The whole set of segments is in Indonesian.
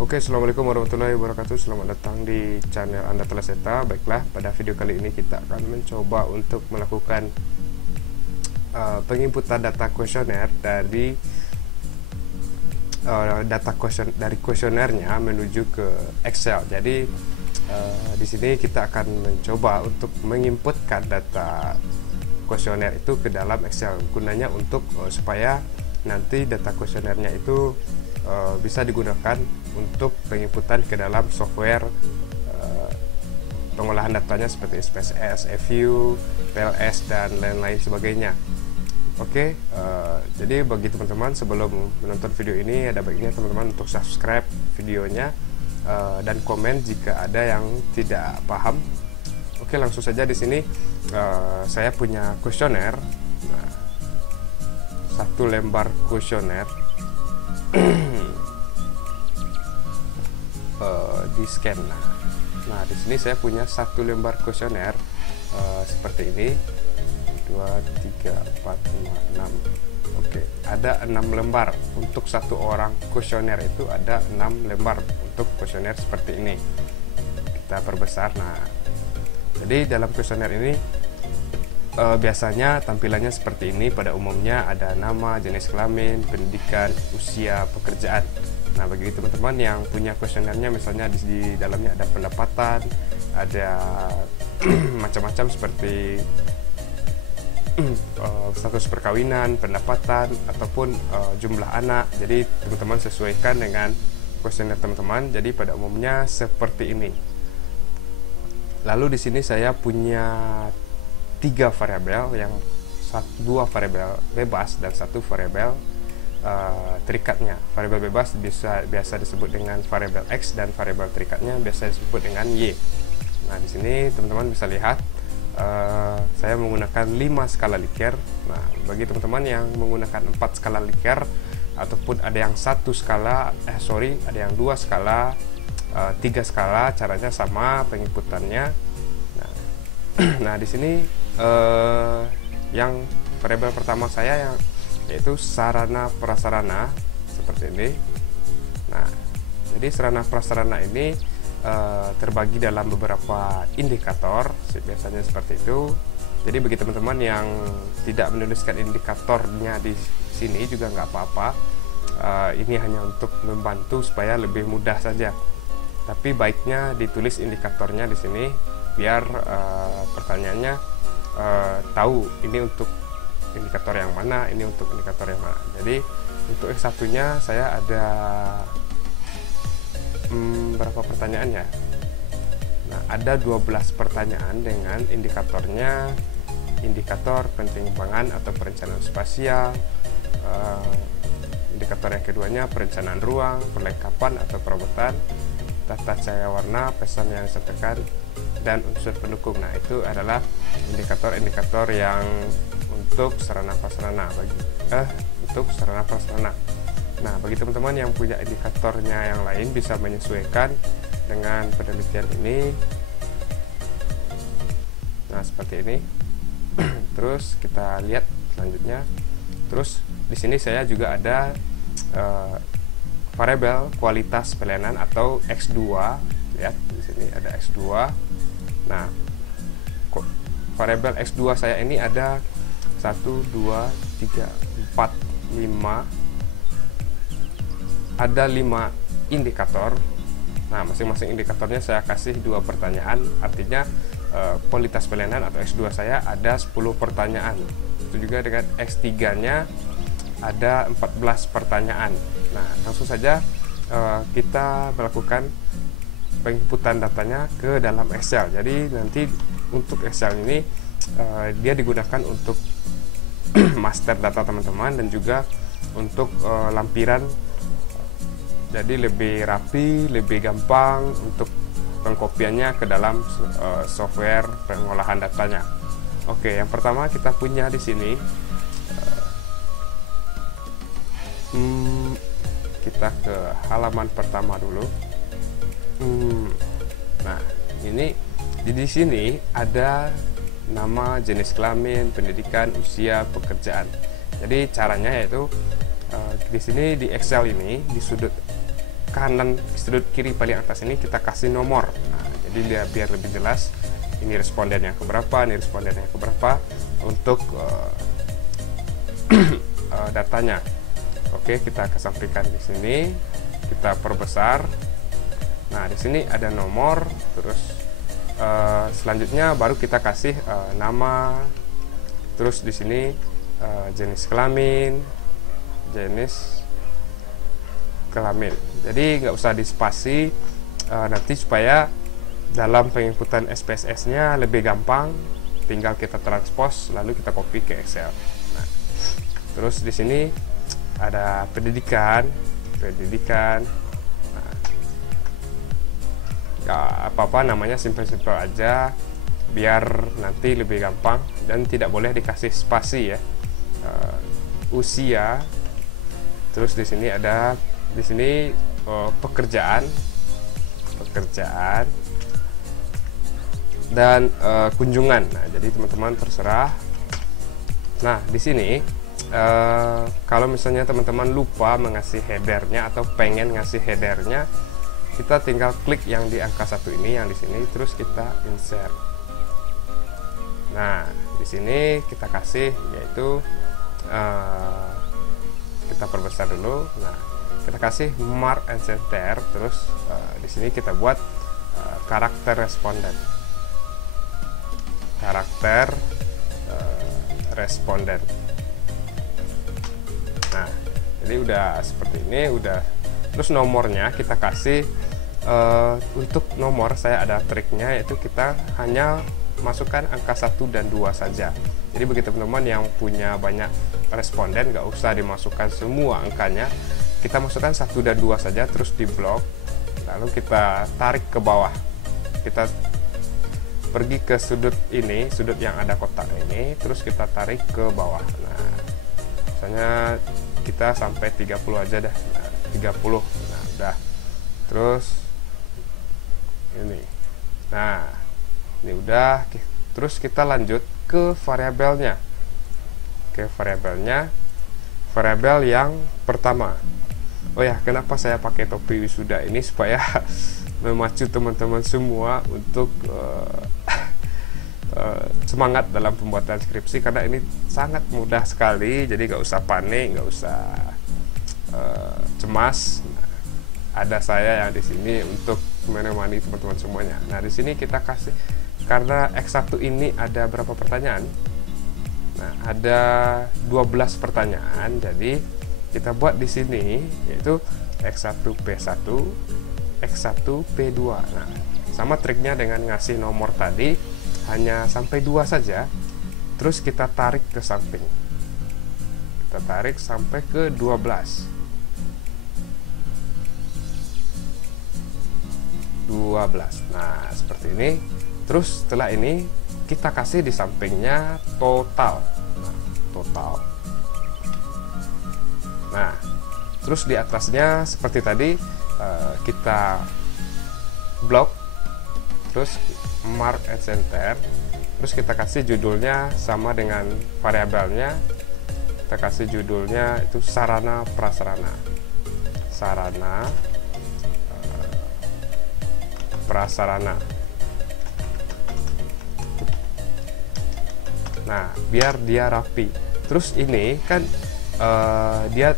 Oke, assalamualaikum warahmatullahi wabarakatuh. Selamat datang di channel Anda Telah Seta. Baiklah, pada video kali ini kita akan mencoba untuk melakukan penginputan data kuesioner dari kuesionernya menuju ke Excel. Jadi di sini kita akan mencoba untuk menginputkan data kuesioner itu ke dalam Excel. Gunanya untuk supaya nanti data kuesionernya itu bisa digunakan untuk penginputan ke dalam software pengolahan datanya seperti SPSS, FU, PLS, dan lain-lain sebagainya. Oke, jadi bagi teman-teman sebelum menonton video ini ada baiknya teman-teman untuk subscribe videonya dan komen jika ada yang tidak paham. Oke, langsung saja di sini saya punya kuesioner. Nah, satu lembar kuesioner di scan. Nah, di sini saya punya satu lembar kuesioner seperti ini. 2, 3, 4, 5, 6. Oke, ada 6 lembar untuk satu orang kuesioner, itu ada 6 lembar untuk kuesioner seperti ini. Kita perbesar. Nah, jadi dalam kuesioner ini biasanya tampilannya seperti ini. Pada umumnya ada nama, jenis kelamin, pendidikan, usia, pekerjaan. Nah, bagi teman-teman yang punya kuesionernya, misalnya di dalamnya ada pendapatan, ada macam-macam seperti status perkawinan, pendapatan, ataupun jumlah anak. Jadi teman-teman sesuaikan dengan kuesioner teman-teman. Jadi pada umumnya seperti ini. Lalu di sini saya punya 3 variabel, yang 2 variabel bebas dan 1 variabel terikatnya. Variabel bebas biasa disebut dengan variabel X, dan variabel terikatnya biasa disebut dengan Y. Nah, di sini teman-teman bisa lihat saya menggunakan 5 skala Likert. Nah, bagi teman-teman yang menggunakan 4 skala Likert ataupun ada yang 1 skala, ada yang 2 skala, 3 skala, caranya sama penginputannya. Nah, di sini yang variabel pertama saya yaitu sarana prasarana seperti ini. Nah, jadi sarana prasarana ini terbagi dalam beberapa indikator, biasanya seperti itu. Jadi bagi teman-teman yang tidak menuliskan indikatornya di sini juga nggak apa-apa. Ini hanya untuk membantu supaya lebih mudah saja. Tapi baiknya ditulis indikatornya di sini biar pertanyaannya tahu ini untuk indikator yang mana, ini untuk indikator yang mana. Jadi untuk X1-nya saya ada berapa pertanyaan ya? Nah, ada 12 pertanyaan dengan indikatornya indikator pentimbangan atau perencanaan spasial, indikator yang keduanya perencanaan ruang, perlengkapan atau perawatan, tata cahaya warna, pesan yang disampaikan, dan unsur pendukung. Nah, itu adalah indikator-indikator yang untuk sarana prasarana untuk sarana prasarana. Nah, bagi teman-teman yang punya indikatornya yang lain bisa menyesuaikan dengan penelitian ini. Nah, seperti ini. Terus kita lihat selanjutnya. Terus di sini saya juga ada variabel kualitas pelayanan atau X2. Lihat di sini ada X2. Nah, variabel X2 saya ini ada 1, 2, 3, 4, 5. Ada 5 indikator. Nah, masing-masing indikatornya saya kasih 2 pertanyaan. Artinya kualitas pelayanan atau X2 saya ada 10 pertanyaan. Itu juga dengan X3-nya ada 14 pertanyaan. Nah, langsung saja kita melakukan penginputan datanya ke dalam Excel. Jadi nanti untuk Excel ini dia digunakan untuk master data teman-teman dan juga untuk lampiran. Jadi lebih rapi, lebih gampang untuk pengkopiannya ke dalam software pengolahan datanya. Oke, yang pertama kita punya di sini kita ke halaman pertama dulu. Nah, ini di sini ada nama, jenis kelamin, pendidikan, usia, pekerjaan. Jadi caranya yaitu di sini di Excel ini di sudut kanan, sudut kiri paling atas ini kita kasih nomor. Nah, jadi biar lebih jelas ini responden yang keberapa, ini responden yang keberapa untuk datanya. Oke, kita kesampingkan di sini, kita perbesar. Nah, di sini ada nomor, terus selanjutnya baru kita kasih nama, terus di sini jenis kelamin, jadi nggak usah dispasi nanti supaya dalam penginputan SPSS-nya lebih gampang, tinggal kita transpose lalu kita copy ke Excel. Nah, terus di sini ada pendidikan. Nah, nggak apa-apa, namanya simple-simple aja biar nanti lebih gampang, dan tidak boleh dikasih spasi ya. Usia, terus di sini ada pekerjaan dan kunjungan. Nah, jadi teman-teman terserah. Nah, di sini kalau misalnya teman-teman lupa mengasih headernya atau pengen ngasih headernya, kita tinggal klik yang di angka 1 ini yang di sini, terus kita insert. Nah, di sini kita kasih yaitu kita perbesar dulu. Nah, kita kasih mark and center, terus di sini kita buat karakter responden. Nah, jadi udah seperti ini, udah. Terus nomornya kita kasih untuk nomor saya ada triknya, yaitu kita hanya masukkan angka 1 dan 2 saja. Jadi bagi teman-teman yang punya banyak responden, nggak usah dimasukkan semua angkanya, kita masukkan 1 dan 2 saja, terus di blok, lalu kita tarik ke bawah. Kita pergi ke sudut ini, sudut yang ada kotak ini, terus kita tarik ke bawah. Nah, misalnya kita sampai 30 aja dah. Nah, 30. Nah, udah. Terus ini. Nah, ini udah. Terus kita lanjut ke variabelnya. Variabel yang pertama. Oh ya, kenapa saya pakai topi wisuda ini? Supaya memacu teman-teman semua untuk semangat dalam pembuatan skripsi, karena ini sangat mudah sekali. Jadi nggak usah panik, nggak usah cemas. Nah, ada saya yang di sini untuk menemani teman-teman semuanya. Nah, di sini kita kasih, karena X1 ini ada berapa pertanyaan? Nah, ada 12 pertanyaan. Jadi kita buat di sini yaitu X1P1, X1P2. Nah, sama triknya dengan ngasih nomor tadi, hanya sampai 2 saja. Terus kita tarik ke samping. Kita tarik sampai ke 12. 12. Nah, seperti ini. Terus setelah ini kita kasih di sampingnya total. Nah, total. Nah, terus di atasnya seperti tadi kita blok, terus mark and center, terus kita kasih judulnya sama dengan variabelnya. Kita kasih judulnya itu sarana prasarana. Prasarana. Nah, biar dia rapi. Terus ini kan dia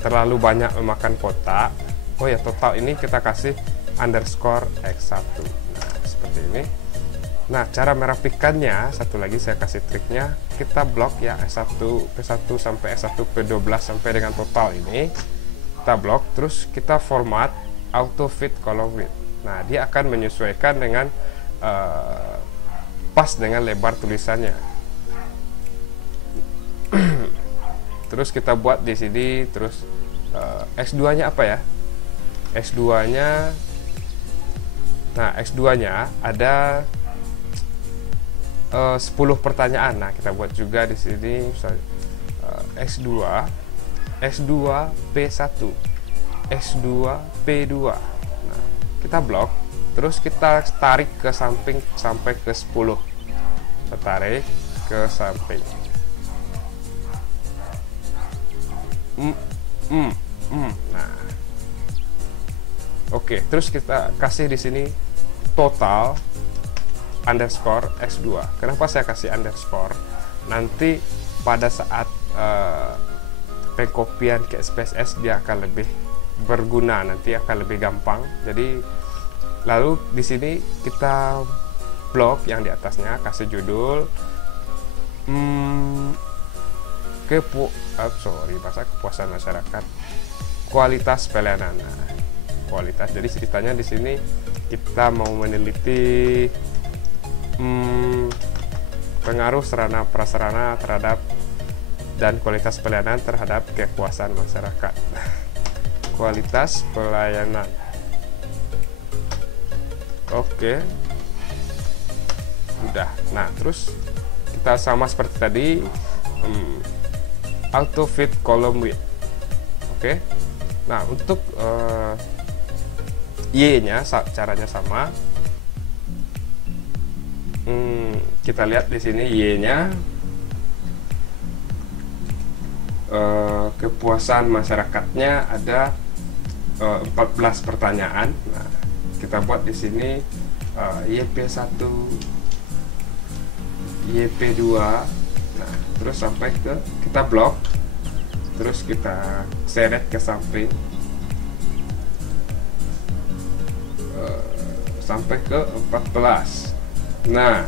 terlalu banyak memakan kotak. Oh ya, total ini kita kasih underscore X1. Nah, seperti ini. Nah, cara merapikannya, satu lagi saya kasih triknya, kita blok ya S1 P1 sampai S1 P12 sampai dengan total ini. Kita blok, terus kita format auto fit column width. Nah, dia akan menyesuaikan dengan pas dengan lebar tulisannya. Terus kita buat di sini, terus X2-nya apa ya? X2-nya, nah X2-nya ada 10 pertanyaan. Nah, kita buat juga di sini misalnya X2 P1, X2 P2. Nah, kita blok, terus kita tarik ke samping sampai ke 10. Kita tarik ke samping. Nah, Oke, terus kita kasih di sini total underscore S2. Kenapa saya kasih underscore? Nanti pada saat pengkopian ke SPSS dia akan lebih berguna, nanti akan lebih gampang. Jadi lalu di sini kita blok yang di atasnya kasih judul bahasa kepuasan masyarakat, kualitas pelayanan. Nah, kualitas. Jadi ceritanya di sini kita mau meneliti pengaruh sarana prasarana terhadap dan kualitas pelayanan terhadap kepuasan masyarakat. Kualitas pelayanan. Oke. Udah. Nah, terus kita sama seperti tadi, auto fit column width. Oke. Nah, untuk Y-nya caranya sama. Kita lihat di sini Y-nya kepuasan masyarakatnya ada 14 pertanyaan. Nah, kita buat di sini YP1, YP2. Nah, terus sampai ke kita blok, terus kita seret ke samping sampai ke 14. Nah,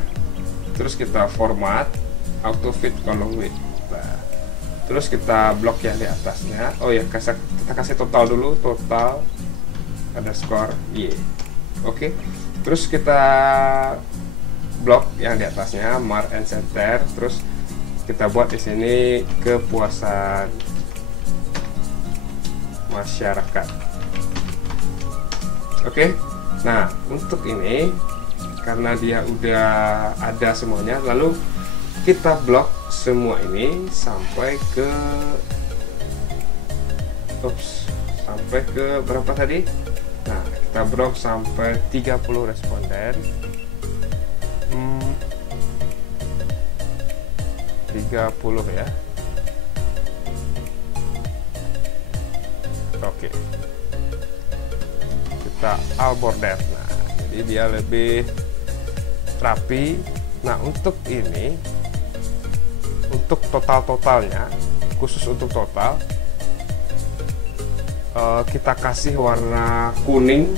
terus kita format auto fit column width. Nah, terus kita blok yang di atasnya. Oh ya, kita kasih total dulu, total underscore Y. Oke. Terus kita blok yang di atasnya, mark and center. Terus kita buat di sini kepuasan masyarakat. Oke. Nah, untuk ini karena dia udah ada semuanya, lalu kita blok semua ini sampai ke berapa tadi? Nah, kita blok sampai 30 responden. 30 ya. Oke. Kita all border. Nah, jadi dia lebih rapi. Nah, untuk ini, untuk totalnya, khusus untuk total, kita kasih warna kuning.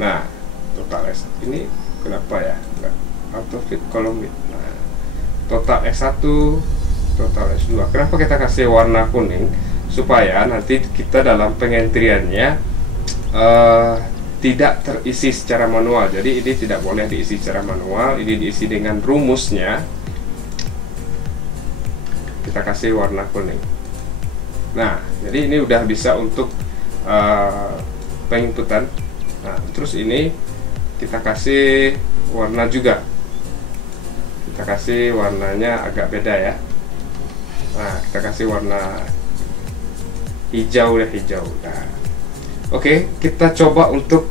Nah, total S ini kenapa ya? Auto fit column width. Nah, total S1, total S2. Kenapa kita kasih warna kuning? Supaya nanti kita dalam pengentriannya tidak terisi secara manual. Jadi ini tidak boleh diisi secara manual, ini diisi dengan rumusnya. Kita kasih warna kuning. Nah, jadi ini udah bisa untuk penginputan. Nah, terus ini kita kasih warna juga. Kita kasih warnanya agak beda ya. Nah, kita kasih warna hijau deh, hijau. Nah, oke, kita coba untuk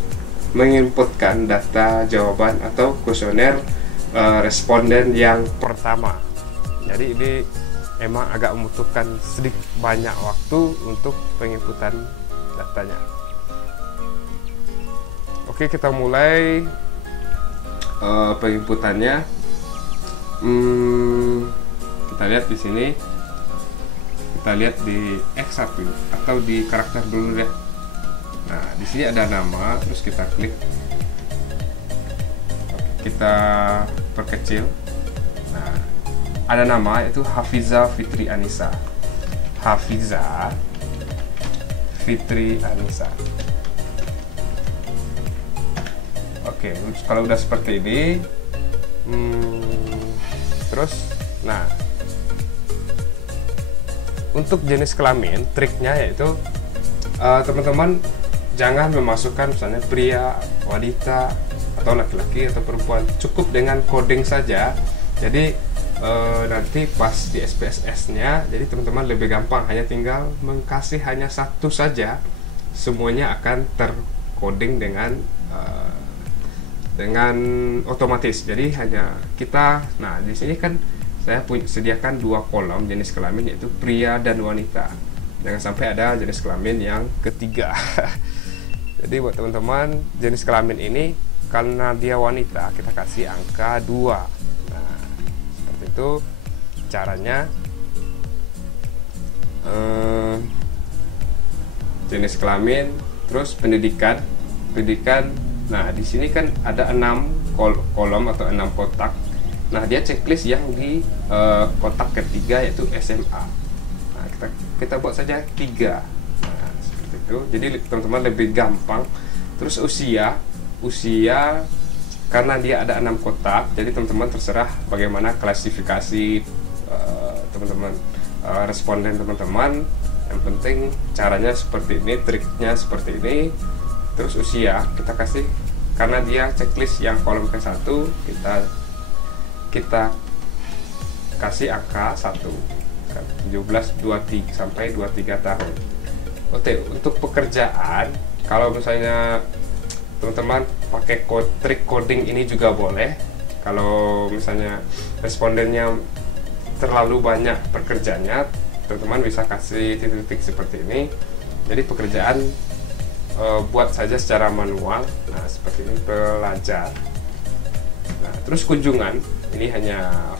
menginputkan data jawaban atau kuesioner responden yang pertama. Jadi ini emang agak membutuhkan sedikit banyak waktu untuk penginputan datanya. Oke, kita mulai penginputannya. Kita lihat di sini. Kita lihat di X1 atau di karakter dulu deh. Nah, di sini ada nama, terus kita klik. Oke, kita perkecil. Nah, ada nama yaitu Hafiza Fitri Anissa. Hafiza Fitri Anissa. Oke, kalau udah seperti ini, terus, nah, untuk jenis kelamin, triknya yaitu teman-teman jangan memasukkan misalnya pria, wanita, atau laki-laki atau perempuan. Cukup dengan coding saja. Jadi nanti pas di SPSS-nya, jadi teman-teman lebih gampang, hanya tinggal mengkasih hanya satu saja, semuanya akan tercoding dengan otomatis. Jadi hanya kita, nah di sini kan saya sediakan dua kolom jenis kelamin yaitu pria dan wanita. jangan sampai ada jenis kelamin yang ketiga. Jadi buat teman-teman, jenis kelamin ini karena dia wanita, kita kasih angka 2. Nah, seperti itu caranya. Jenis kelamin, terus pendidikan. Nah, di sini kan ada 6 kolom atau 6 kotak. Nah, dia checklist yang di kotak ketiga yaitu SMA. Nah, kita buat saja 3. Nah, seperti itu. Jadi teman-teman lebih gampang. Terus usia karena dia ada 6 kotak, jadi teman-teman terserah bagaimana klasifikasi teman-teman, responden teman-teman. Yang penting caranya seperti ini, triknya seperti ini. Terus usia kita kasih, karena dia checklist yang kolom ke-1, kita kasih angka 1, 17, 23 sampai 23 tahun. Oke, untuk pekerjaan, kalau misalnya teman-teman pakai trik coding ini juga boleh. Kalau misalnya respondennya terlalu banyak pekerjaannya, teman-teman bisa kasih titik-titik seperti ini. Jadi pekerjaan buat saja secara manual. Nah, seperti ini pelajar. Nah, terus kunjungan ini hanya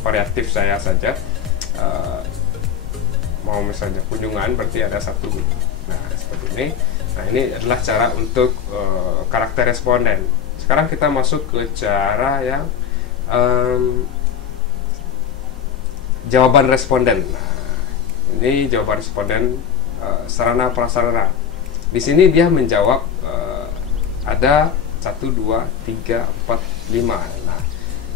variatif saya saja. Mau misalnya kunjungan berarti ada 1. Nah, seperti ini. Nah, ini adalah cara untuk karakter responden. Sekarang kita masuk ke cara yang jawaban responden. Nah, ini jawaban responden sarana prasarana. Di sini dia menjawab ada 1, 2, 3, 4, 5. Nah,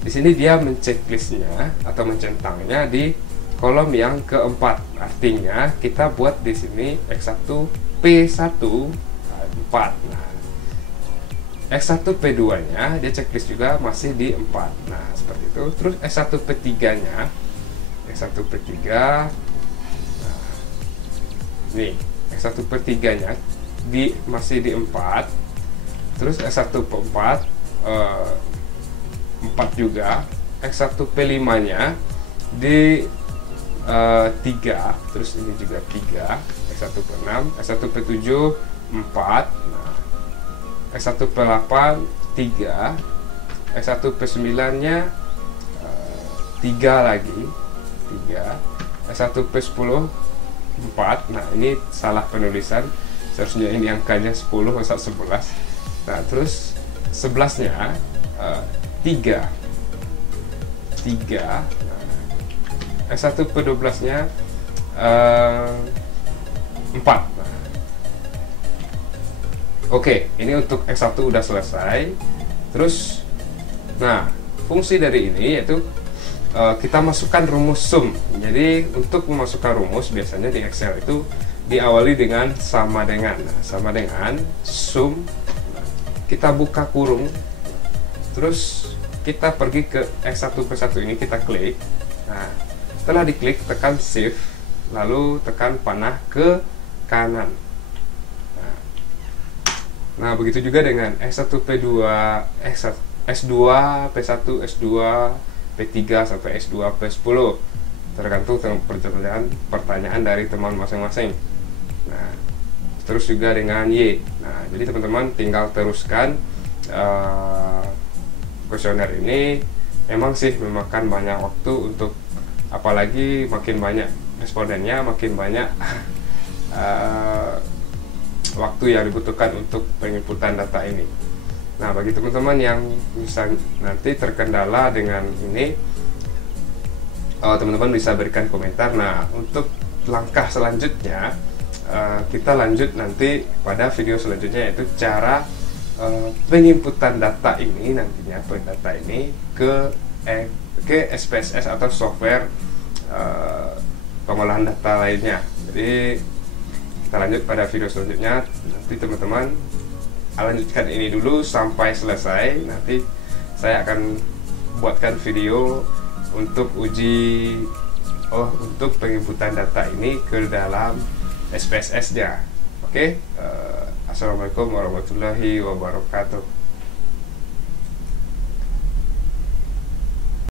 di sini dia menceklisnya atau mencentangnya di kolom yang keempat. Artinya kita buat di sini X1 P1 4. Nah, X1 P2 nya dia checklist juga masih di 4. Nah, seperti itu. Terus X1 P3 nya X1 P3. Nah, nih X1 P3 nya masih di 4. Terus X1 P4 4 juga. X1 P5 nya di 3. Terus ini juga 3. X1 P6, X1 P7 4. Nah, X1 P8 3. X1 P9 nya 3 lagi, 3. X1 P10 4. Nah, ini salah penulisan, seharusnya ini angkanya 10 masa 11. Nah, terus 11 nya 3. Nah, X1 P12 nya 4. Nah, oke, ini untuk X1 udah selesai. Terus, nah, fungsi dari ini yaitu kita masukkan rumus sum. Jadi untuk memasukkan rumus biasanya di Excel itu diawali dengan sama dengan. Nah, sama dengan sum. Nah, kita buka kurung. Terus kita pergi ke X1 P1 ini, kita klik. Nah, setelah diklik tekan shift, lalu tekan panah ke kanan. Nah, begitu juga dengan S1 P2, S2 P1, S2 P3 sampai S2 P10, tergantung pertanyaan dari teman masing-masing. Nah, terus juga dengan Y. Nah, jadi teman-teman tinggal teruskan kuesioner ini. Memang sih memakan banyak waktu, untuk apalagi makin banyak respondennya, makin banyak waktu yang dibutuhkan untuk penginputan data ini. Nah, bagi teman-teman yang bisa nanti terkendala dengan ini, teman-teman bisa berikan komentar. Nah, untuk langkah selanjutnya kita lanjut nanti pada video selanjutnya, yaitu cara penginputan data ini nantinya, data ini ke SPSS atau software pengolahan data lainnya. Jadi kita lanjut pada video selanjutnya. Nanti teman-teman lanjutkan ini dulu sampai selesai. Nanti saya akan buatkan video untuk uji untuk penginputan data ini ke dalam SPSS nya. Oke, Assalamualaikum warahmatullahi wabarakatuh.